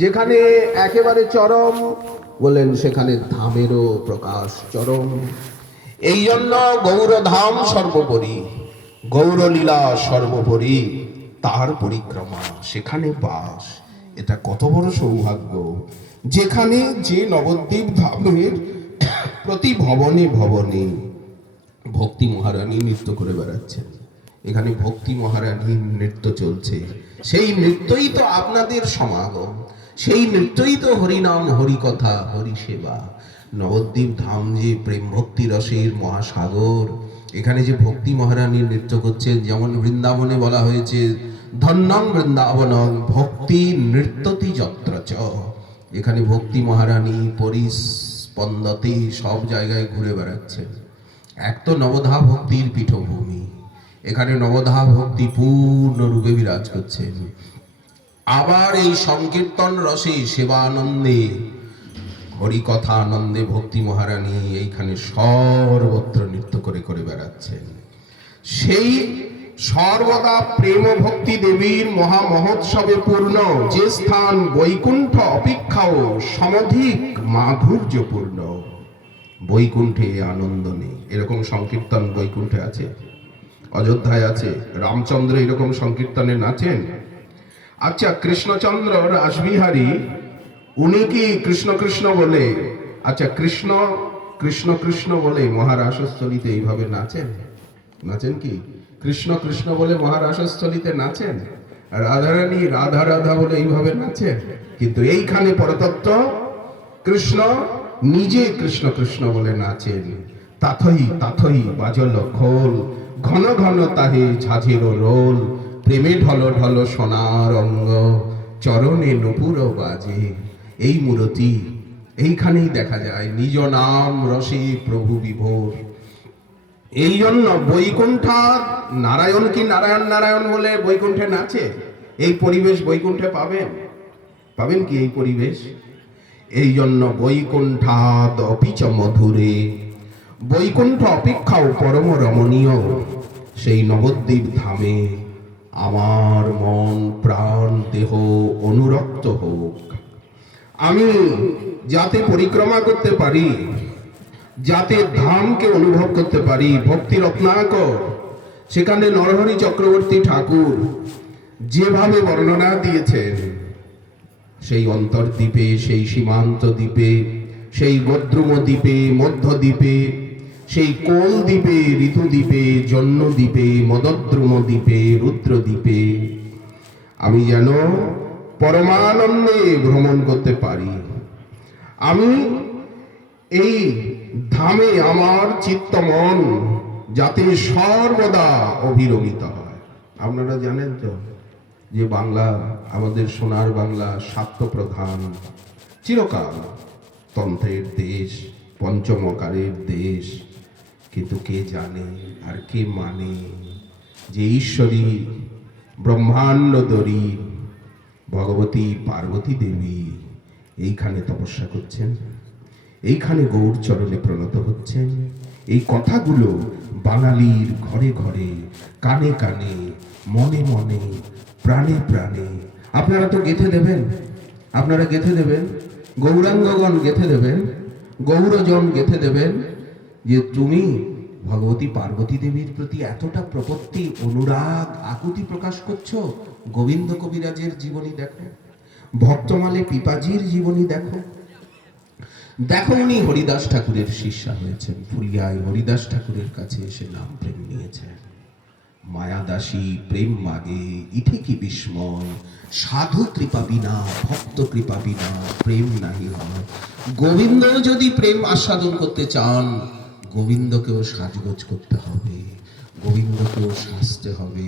যেখানে একেবারে চরম বলেন, সেখানে ধামেরও প্রকাশ চরম। এই জন্য গৌরধাম সর্বোপরি, গৌরলীলা সর্বোপরি, তার পরিক্রমা, সেখানে বাস। এটা কত বড় সৌভাগ্য, যেখানে যে নবদ্বীপ ধামের প্রতি ভবনে ভবনে ভক্তি মহারানী নৃত্য করে বেড়াচ্ছেন। এখানে ভক্তি মহারানীর নৃত্য চলছে। সেই নৃত্যই তো আপনাদের সমাগম, সেই নৃত্যই তো হরিনাম, হরিকথা, হরিসেবা। নবদ্বীপ ধাম যে প্রেম ভক্তি রসের মহাসাগর, এখানে যে ভক্তি মহারানী নৃত্য করছেন, যেমন বৃন্দাবনে বলা হয়েছে ধন্যং বৃন্দাবনং ভক্তি নৃত্যতি যত্র চ। এখানে ভক্তি মহারানী পরিস্পন্দতে সব জায়গায় ঘুরে বেড়াচ্ছেন। এক তো নবধা ভক্তির পীঠভূমি, এখানে নবধা ভক্তি পূর্ণরূপে বিরাজ করছেন। আবার এই সংকীর্তন রসে, সেবানন্দে, হরিকথা আনন্দে ভক্তি মহারানী এইখানে সর্বত্র নৃত্য করে করে বেড়াচ্ছেন। সেই সর্বদা প্রেম ভক্তি দেবীর মহা মহোৎসবে পূর্ণ যে স্থান, বৈকুণ্ঠ অপেক্ষাও সমধিক মাধুর্যপূর্ণ। বৈকুণ্ঠে আনন্দ নেই, এরকম সংকীর্তন বৈকুণ্ঠে আছে? অযোধ্যায় আছে? রামচন্দ্র এরকম সংকীর্তনে নাচেন? আচ্ছা, কৃষ্ণচন্দ্র রাসবিহারী, উনি কি কৃষ্ণ কৃষ্ণ বলে, আচ্ছা কৃষ্ণ কৃষ্ণ কৃষ্ণ বলে মহারাসস্থলীতে এইভাবে নাচেন? নাচেন কি? কৃষ্ণ কৃষ্ণ বলে মহারাসস্থলীতে নাচেন? রাধারানী রাধা রাধা বলে এইভাবে নাচেন? কিন্তু এইখানে পরতত্ত্ব কৃষ্ণ নিজে কৃষ্ণ কৃষ্ণ বলে নাচেন। তাথই তাথই বাজল খোল, ঘন ঘন তাহে ঝাঝের রোল, প্রেমে ঢল ঢল সোনার অঙ্গ, চরণে নপুর বাজে। এই মূরতি এইখানেই দেখা যায়, নিজ নাম রসে প্রভু বিভোর। এই জন্য বৈকুণ্ঠা নারায়ণ কি নারায়ণ নারায়ণ বলে বৈকুণ্ঠে নাচে? এই পরিবেশ বৈকুণ্ঠে পাবেন? পাবেন কি এই পরিবেশ? এই জন্য বৈকুণ্ঠাদ অপিচ মধুরে, বৈকুণ্ঠ অপেক্ষাও পরম রমণীয় সেই নবদ্বীপ ধামে আমার মন প্রাণ দেহ অনুরক্ত হোক। আমি যাতে পরিক্রমা করতে পারি, যাতে ধামকে অনুভব করতে পারি, ভক্তি রত্নাকর সেখানে নরহরি চক্রবর্তী ঠাকুর যেভাবে বর্ণনা দিয়েছেন, সেই অন্তর্দ্বীপে, সেই সীমান্ত দ্বীপে, সেই গদ্রুম দ্বীপে, মধ্যদ্বীপে, সেই কোল দ্বীপে, ঋতুদ্বীপে, জন্মদ্বীপে, মদদ্রুম দ্বীপে, রুদ্রদ্বীপে আমি যেন পরমানন্দে ভ্রমণ করতে পারি। আমি এই ধামে আমার চিত্তমন যাতে সর্বদা অভিরমিত হয়। আপনারা জানেন তো যে বাংলা, আমাদের সোনার বাংলা, শাক্ত প্রধান, চিরকাল তন্ত্রের দেশ, পঞ্চমকারের দেশ, কিন্তু কে জানে আর কে মানে যে ঈশ্বরী ব্রহ্মাণ্ডদরী ভগবতী পার্বতী দেবী এইখানে তপস্যা করছেন, এইখানে গৌর চরণে প্রণত হচ্ছেন। এই কথাগুলো বাঙালির ঘরে ঘরে, কানে কানে, মনে মনে, প্রাণে প্রাণে আপনারা তো গেঁথে দেবেন, আপনারা গেঁথে দেবেন, গৌরাঙ্গগণ গেঁথে দেবেন, গৌরজন গেঁথে দেবেন যে তুমি ভগবতী পার্বতী দেবীর প্রতি এতটা প্রপত্তি, অনুরাগ, আকুতি প্রকাশ করছো। গোবিন্দ কবিরাজের জীবনী দেখো, ভক্তমালে পিপাজির জীবনী দেখো, দেখো উনি হরিদাস ঠাকুরের শিষ্যা হয়েছেন, ফুলিয়ায় হরিদাস ঠাকুরের কাছে এসে নাম প্রেম নিয়েছেন। মায়াদাসী প্রেম মাগে ইঠে কি বিস্ময়, সাধু কৃপা বিনা ভক্ত কৃপা বিনা প্রেম নাহি হয়। গোবিন্দ যদি প্রেম আস্বাদন করতে চান, গোবিন্দকেও সাজগোজ করতে হবে, গোবিন্দকেও সাজতে হবে।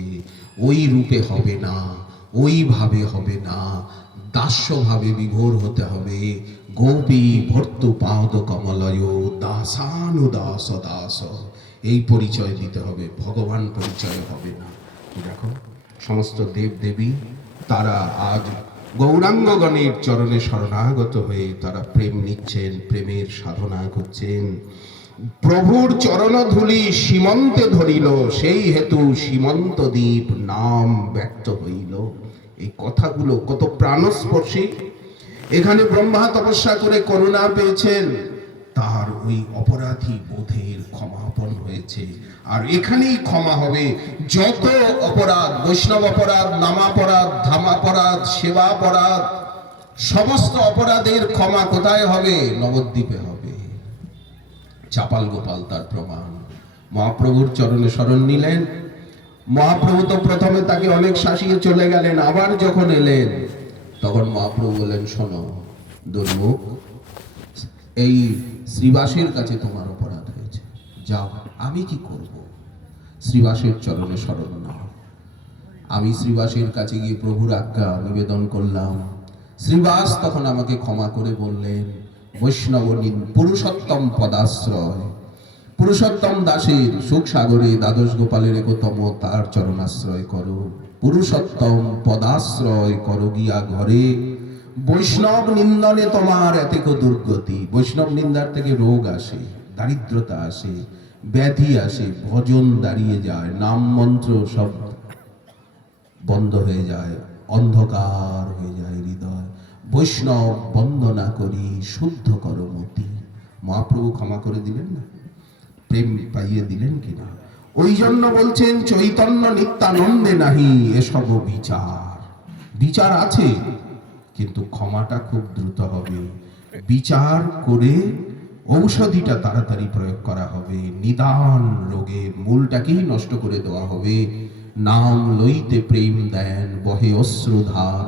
ওই রূপে হবে না, ওইভাবে হবে না, দাস্যভাবে বিভোর হতে হবে। গোপী ভর্তু পাদ কমলয় দাসানুদাস দাস, এই পরিচয় দিতে হবে, ভগবান পরিচয় হবে না। দেখো সমস্ত দেব দেবী তারা আজ গৌরাঙ্গগণের চরণে শরণাগত হয়ে তারা প্রেম নিচ্ছেন, প্রেমের সাধনা করছেন। প্রভুর চরণধূলি সীমন্তে ধরিল, সেই হেতু সীমন্ত দ্বীপ নাম ব্যক্ত হইল। এই কথাগুলো কত প্রাণস্পর্শী। এখানে ব্রহ্মা তপস্যা করে করুণা পেয়েছেন, তার ওই অপরাধী বোধের ক্ষমাপন হয়েছে। আর এখানেই ক্ষমা হবে যত অপরাধ, বৈষ্ণব অপরাধ, নামাপরাধ, ধামাপরাধ, সেবাপরাধ, সমস্ত অপরাধের ক্ষমা কোথায় হবে? নবদ্বীপে হবে। চাপাল গোপাল তার প্রমাণ। মহাপ্রভুর চরণে শরণ নিলেন। মহাপ্রভু তো প্রথমে তাকে অনেক শাসিয়ে চলে গেলেন, আবার যখন এলেন তখন মহাপ্রভু বললেন, শোনো দুর্মুখ, এই শ্রীবাসের কাছে তোমার অপরাধ হয়েছে, যাও, আমি কি করব? শ্রীবাসের চরণে শরণ নাও। আমি শ্রীবাসের কাছে গিয়ে প্রভুর আজ্ঞা নিবেদন করলাম। শ্রীবাস তখন আমাকে ক্ষমা করে বললেন, বৈষ্ণব পুরুষোত্তম পদাশ্রয়, পুরুষোত্তম দাসের সুখ সাগরে দ্বাদশ গোপালের একতম তার চরণাশ্রয় করো, পুরুষোত্তম পদাশ্রয় করো গিয়া ঘরে। বৈষ্ণব নিন্দনে তোমার এতেক দুর্গতি। বৈষ্ণব নিন্দার থেকে রোগ আসে, দারিদ্রতা আসে, ব্যাধি আসে, ভজন দাঁড়িয়ে যায়, নাম মন্ত্র সব বন্ধ হয়ে যায়, অন্ধকার হয়ে যায় হৃদয়। বৈষ্ণব বন্দনা করি শুদ্ধ করো মতি। মহাপ্রভু ক্ষমা করে দিলেন না? প্রেম পাইয়ে দিলেন কিনা? ওই জন্য বলছেন, চৈতন্য নিত্যানন্দে নাহি এসব বিচার। বিচার আছে, কিন্তু ক্ষমাটা খুব দ্রুত হবে। বিচার করে ঔষধিটা তাড়াতাড়ি প্রয়োগ করা হবে, নিদান রোগের মূলটাকেই নষ্ট করে দেওয়া হবে। নাম লইতে প্রেম দেন বহে অশ্রুধার,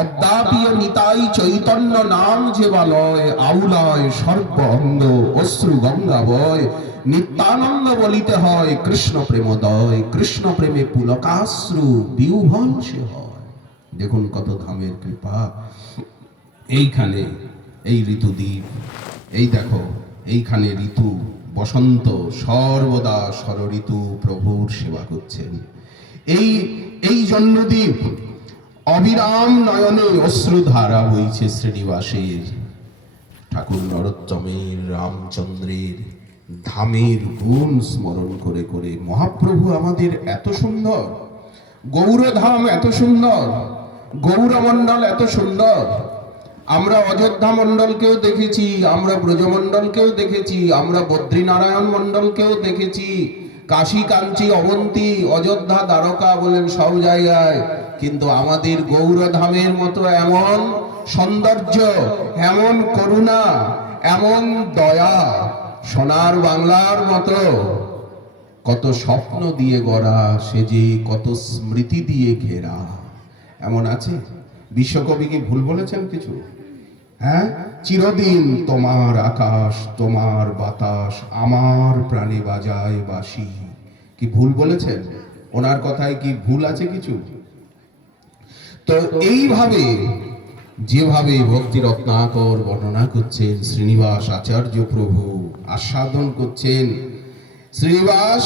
অদ্যাপিও নিতাই চৈতন্য নাম যে বালয়, আউলয় সর্ব অঙ্গ অশ্রু গঙ্গা বয়। নিত্যানন্দ বলিতে হয় কৃষ্ণ প্রেমোদয়, কৃষ্ণ প্রেমে পুলকাশ্রু বিউভল সে হয়। দেখুন কত ধামের কৃপা। এইখানে এই ঋতুদ্বীপ, এই দেখো এইখানে ঋতু বসন্ত সর্বদা ষড় ঋতু প্রভুর সেবা করছেন। এই জন্মদ্বীপ অবিরাম নয়নে অশ্রুধারা বইছে শ্রীনিবাসের। ঠাকুর নরোত্তমের, রামচন্দ্রের ধামের গুণ স্মরণ করে করে। মহাপ্রভু আমাদের এত সুন্দর, গৌরধাম এত সুন্দর, গৌরমণ্ডল এত সুন্দর, আমরা অযোধ্যা মণ্ডলকেও দেখেছি, আমরা ব্রজমণ্ডলকেও দেখেছি, আমরা বদ্রীনারায়ণ মণ্ডলকেও দেখেছি, কাশী, কাঞ্চি, অবন্তী, অযোধ্যা, দ্বারকা বলেন সব জায়গায়। কিন্তু আমাদের গৌরধামের মতো এমন সৌন্দর্য, এমন করুণা, এমন দয়া, সোনার বাংলার মতো কত স্বপ্ন দিয়ে গড়া, সে যে কত স্মৃতি দিয়ে ঘেরা, এমন আছে? বিশ্বকবি কি ভুল বলেছেন কিছু? হ্যাঁ, চিরদিন তোমার আকাশ, তোমার বাতাস, আমার প্রাণে বাজায় বাঁশি, কি ভুল বলেছেন? ওনার কথায় কি ভুল আছে কিছু? তো এইভাবে যেভাবে ভক্তি রত্নাকর বর্ণনা করছেন শ্রীনিবাস আচার্য প্রভু, আস্বাদন করছেন শ্রীনিবাস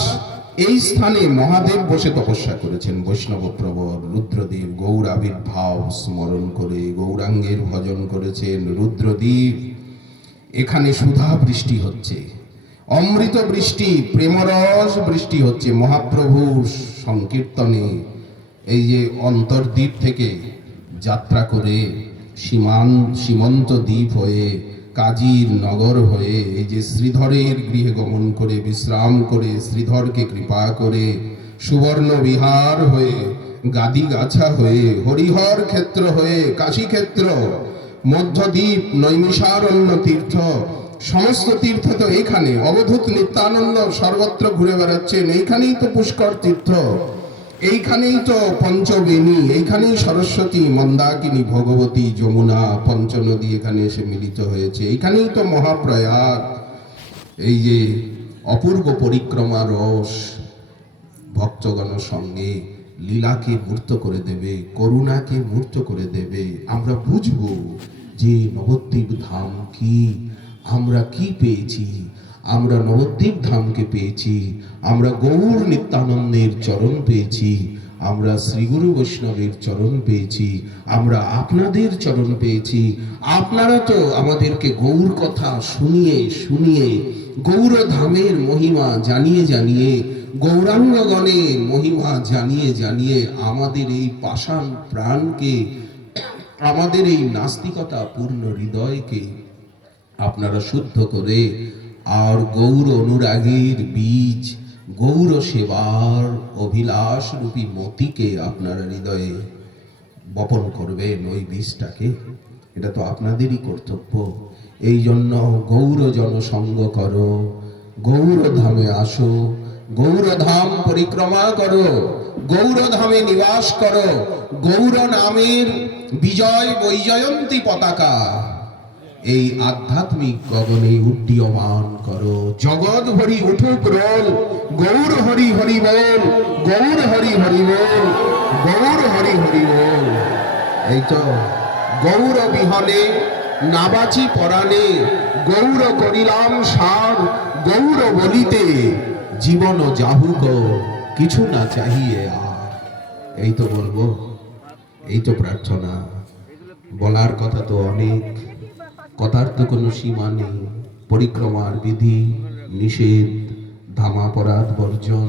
এই স্থানে মহাদেব বসে তপস্যা করেছেন। বৈষ্ণব প্রবর রুদ্রদেব গৌর আবির্ভাব স্মরণ করে গৌরাঙ্গের ভজন করেছেন রুদ্রদেব। এখানে সুধা বৃষ্টি হচ্ছে, অমৃত বৃষ্টি, প্রেমরস বৃষ্টি হচ্ছে মহাপ্রভুর সংকীর্তনে। এই যে অন্তর্দ্বীপ থেকে যাত্রা করে সীমন্ত দ্বীপ হয়ে কাজীর নগর হয়ে এই যে শ্রীধরের গৃহে গমন করে বিশ্রাম করে শ্রীধরকে কৃপা করে সুবর্ণ বিহার হয়ে গাদিগাছা হয়ে হরিহর ক্ষেত্র হয়ে কাশী ক্ষেত্র, মধ্যদ্বীপ, নৈমিষারণ্য তীর্থ, সমস্ত তীর্থ তো এখানে। অবধূত নিত্যানন্দ সর্বত্র ঘুরে বেড়াচ্ছেন, এইখানেই তো পুষ্কর তীর্থ, এইখানেই তো পঞ্চবেণী, এইখানেই সরস্বতী, মন্দাকিনী, ভগবতী, যমুনা, পঞ্চনদী এখানে এসে মিলিত হয়েছে, এইখানেই তো মহাপ্রয়াগ। এই যে অপূর্ব পরিক্রমা রস ভক্তগণ সঙ্গে লীলাকে মূর্ত করে দেবে, করুণাকে মূর্ত করে দেবে। আমরা বুঝব যে নবদ্বীপ ধাম কি, আমরা কি পেয়েছি। আমরা নবদ্বীপ ধামকে পেয়েছি, আমরা গৌর নিত্যানন্দের চরণ পেয়েছি, আমরা শ্রীগুরু বৈষ্ণবের চরণ পেয়েছি, আমরা আপনাদের চরণ পেয়েছি। আপনারা তো আমাদেরকে গৌর কথা শুনিয়ে শুনিয়ে গৌর ধামের মহিমা জানিয়ে জানিয়ে গৌরাঙ্গগণের মহিমা জানিয়ে জানিয়ে আমাদের এই পাষাণ প্রাণকে, আমাদের এই নাস্তিকতা পূর্ণ হৃদয়কে আপনারা শুদ্ধ করে আর গৌর অনুরাগের বীজ, গৌর সেবার অভিলাষ রূপী মতিকে আপনারা হৃদয়ে বপন করবেন। ওই বীজটাকে, এটা তো আপনাদেরই কর্তব্য। এই জন্য গৌর জনসঙ্গ করো, গৌর ধামে আসো, গৌর ধাম পরিক্রমা করো, গৌর ধামে নিবাস করো, গৌর নামের বিজয় বৈজয়ন্তী পতাকা এই আধ্যাত্মিক গগনে উড্ডীয়মান করো। জগৎ হরি উঠুক রোল, গৌর হরি হরি বল, গৌর হরি হরি বল, গৌর হরি হরি বল। এই তো গৌর বিহনে নাবাচি পরাণে, গৌর করিলাম সার, গৌর বলিতে জীবন যাহুক কিছু না চাহিয়ে আর। এই তো বলবো, এই তো প্রার্থনা। বলার কথা তো অনেক, কথার তো কোনো সীমা নেই। পরিক্রমার বিধি নিষেধ, ধামাপরাধ বর্জন,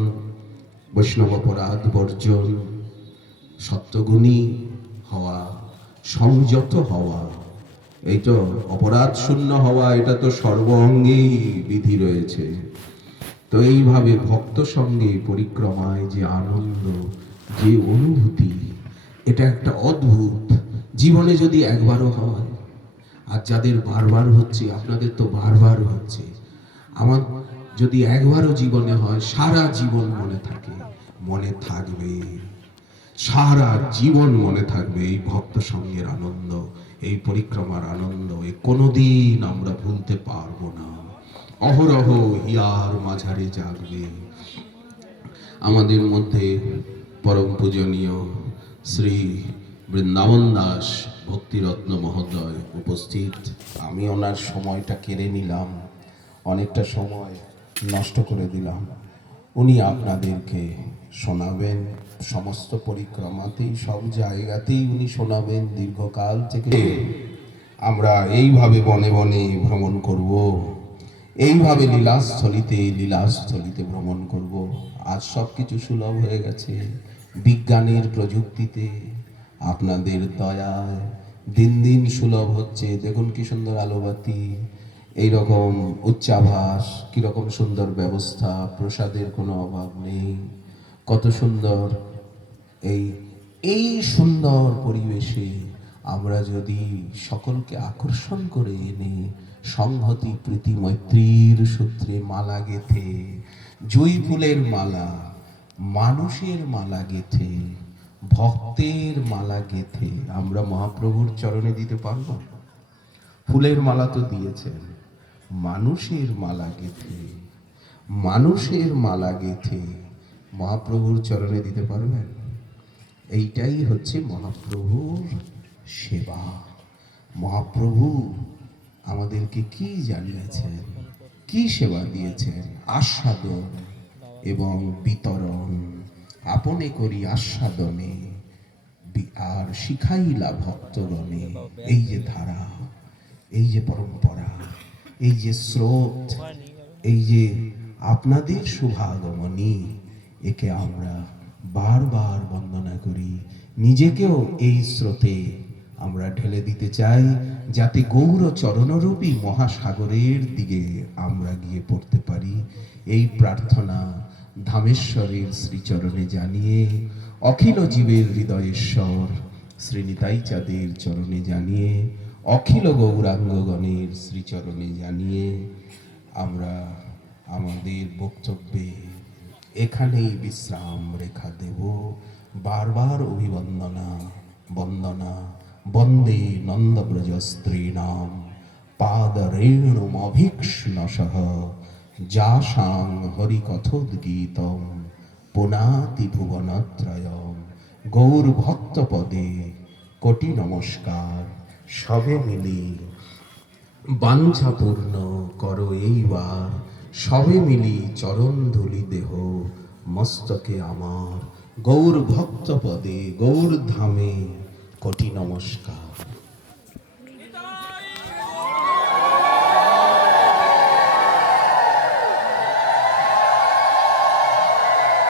বৈষ্ণব অপরাধ বর্জন, সত্যগুণী হওয়া, সংযত হওয়া, এই তো অপরাধ শূন্য হওয়া, এটা তো সর্ব অঙ্গেই বিধি রয়েছে। তো এইভাবে ভক্ত সঙ্গে পরিক্রমায় যে আনন্দ, যে অনুভূতি, এটা একটা অদ্ভুত। জীবনে যদি একবারও হয়, আর যাদের বারবার হচ্ছে, আপনাদের তো বারবার হচ্ছে, আমার যদি একবারও জীবনে হয়, সারা জীবন মনে থাকে, মনে থাকবে, সারা জীবন মনে থাকবে এই ভক্ত সঙ্গের আনন্দ, এই পরিক্রমার আনন্দ। এ কোনোদিন আমরা ভুলতে পারবো না। অহরহ হিয়ার মাঝারে জাগবে। আমাদের মধ্যে পরম পূজনীয় শ্রী বৃন্দাবন দাস ভক্তিরত্ন মহোদয় উপস্থিত। আমি ওনার সময়টা কেড়ে নিলাম, অনেকটা সময় নষ্ট করে দিলাম। উনি আপনাদেরকে শোনাবেন, সমস্ত পরিক্রমাতেই, সব জায়গাতেই উনি শোনাবেন। দীর্ঘকাল থেকে আমরা এইভাবে বনে বনে ভ্রমণ করব, এইভাবে লীলাস্থলিতে ভ্রমণ করব। আজ সব কিছু সুলভ হয়ে গেছে বিজ্ঞানের প্রযুক্তিতে, আপনাদের দয়ায়, দিন দিন সুলভ হচ্ছে। দেখুন কি সুন্দর আলোবাতি, এইরকম উচ্চাভাস, কিরকম সুন্দর ব্যবস্থা, প্রসাদের কোনো অভাব নেই, কত সুন্দর। এই এই সুন্দর পরিবেশে আমরা যদি সকলকে আকর্ষণ করে এনে সংহতি প্রীতি মৈত্রীর সূত্রে মালা গেথে, জুঁই ফুলের মালা, মানুষের মালা গেথে, ভক্তের মালা গেথে আমরা মহাপ্রভুর চরণে দিতে পারবো। ফুলের মালা তো দিয়েছেন, মানুষের মালা গেথে, মানুষের মালা গেথে মহাপ্রভুর চরণে দিতে পারবেন? এইটাই হচ্ছে মহাপ্রভুর সেবা। মহাপ্রভু আমাদেরকে কি জানিয়েছেন, কি সেবা দিয়েছেন? আস্বাদন এবং বিতরণ। আপনে করি আস্বাদনে আর শিখাইলা ভক্তগণে। এই যে ধারা, এই যে পরম্পরা, এই যে স্রোত, এই যে আপনাদের শুভাগমনী, একে আমরা বারবার বন্দনা করি। নিজেকেও এই স্রোতে আমরা ঢেলে দিতে চাই, যাতে গৌর চরণরূপী মহাসাগরের দিকে আমরা গিয়ে পড়তে পারি। এই প্রার্থনা ধামেশ্বরের শ্রীচরণে জানিয়ে, অখিল জীবের হৃদয়েশ্বর শ্রী নিতাই চাঁদের চরণে জানিয়ে, অখিল গৌরাঙ্গগণের শ্রীচরণে জানিয়ে আমরা আমাদের বক্তব্যে এখানেই বিশ্রাম রেখা দেব। বারবার অভিবন্দনা বন্দনা বন্দে নন্দব্রজ স্ত্রীণাম পাদরেণুমভীক্ষ্ণশঃ যাসাং হরিকথোদ্গীতম পুনাতি ভুবনত্রয়ম। গৌর ভক্তপদে কোটি নমস্কার। সবে মিলি বাঞ্ছা পূর্ণ করো এইবার, সবে মিলি চরণ ধুলি দেহ মস্তকে আমার। গৌর ভক্তপদে গৌর ধামে কোটি নমস্কার।